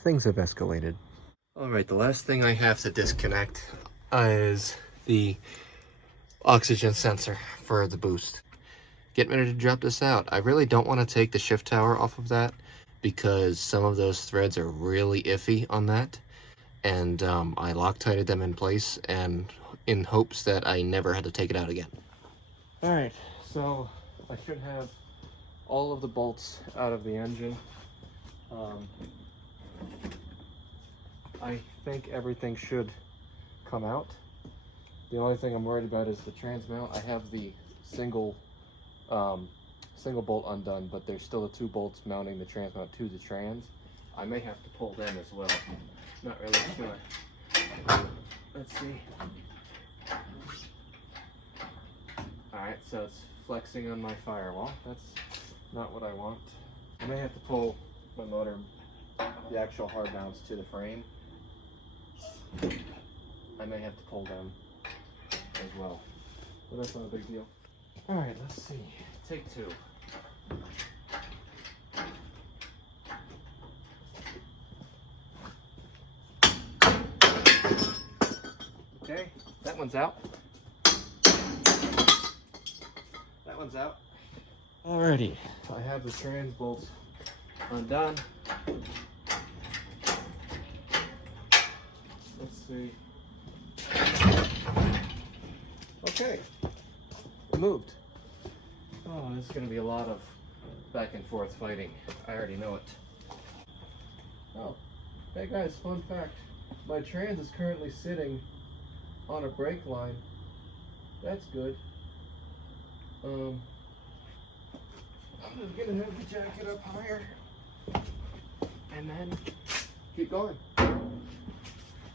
things have escalated. All right, the last thing I have to disconnect is the oxygen sensor for the boost. Getting ready to drop this out. I really don't want to take the shift tower off of that because some of those threads are really iffy on that. And I Loctited them in place and in hopes that I never had to take it out again. All right, so I should have all of the bolts out of the engine. I think everything should come out. The only thing I'm worried about is the trans mount. I have the single bolt undone, but there's still the 2 bolts mounting the trans mount to the trans. I may have to pull them as well. Not really sure. Let's see. Alright, so it's flexing on my firewall. That's not what I want. I may have to pull my motor, the actual hard mounts to the frame. I may have to pull them as well, but that's not a big deal. Alright, let's see. Take 2. Okay, that one's out. That one's out. Alrighty, I have the trans bolts undone. Let's see. Okay, it moved. Oh, this is going to be a lot of back and forth fighting. I already know it. Oh, hey guys, fun fact. My trans is currently sitting on a brake line. That's good. I'm just gonna have to jack it up higher and then keep going,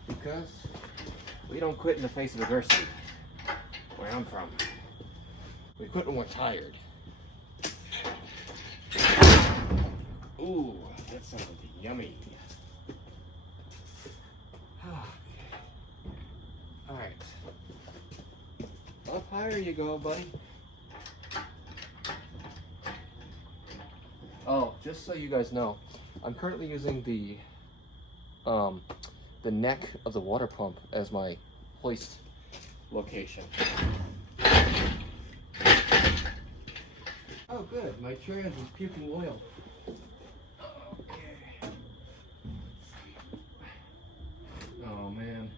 because we don't quit in the face of adversity where I'm from. We quit when we're tired. Ooh, that sounded yummy. Alright. Up higher you go, buddy. Oh, just so you guys know, I'm currently using the neck of the water pump as my hoist location. Oh good, my trans is puking oil. Okay. Oh man.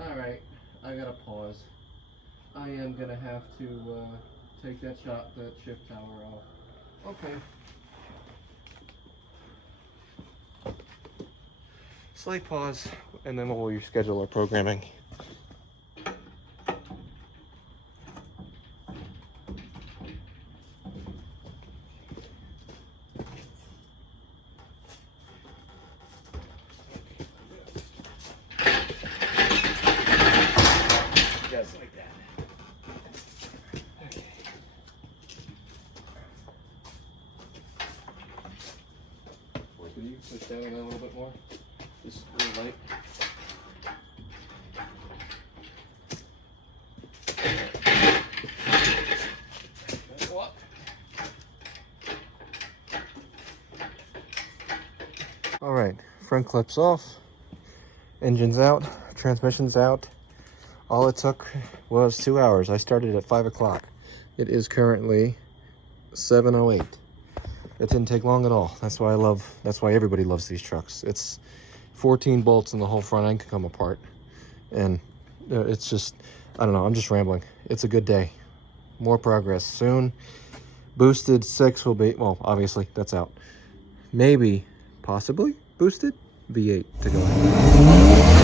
Alright, I gotta pause. I am gonna have to take that shift tower off. Okay. Slight pause, and then we'll reschedule our programming. Just like that. Okay. Can you push down a little bit more? Just a little light. All right, front clips off, engine's out, transmission's out. All it took was 2 hours. I started at 5 o'clock. It is currently 7:08. It didn't take long at all. That's why everybody loves these trucks. It's 14 bolts and the whole front end can come apart. And it's just, I don't know, I'm just rambling. It's a good day. More progress soon. Boosted 6 will be, well, obviously that's out. Maybe, possibly, boosted V8 to go.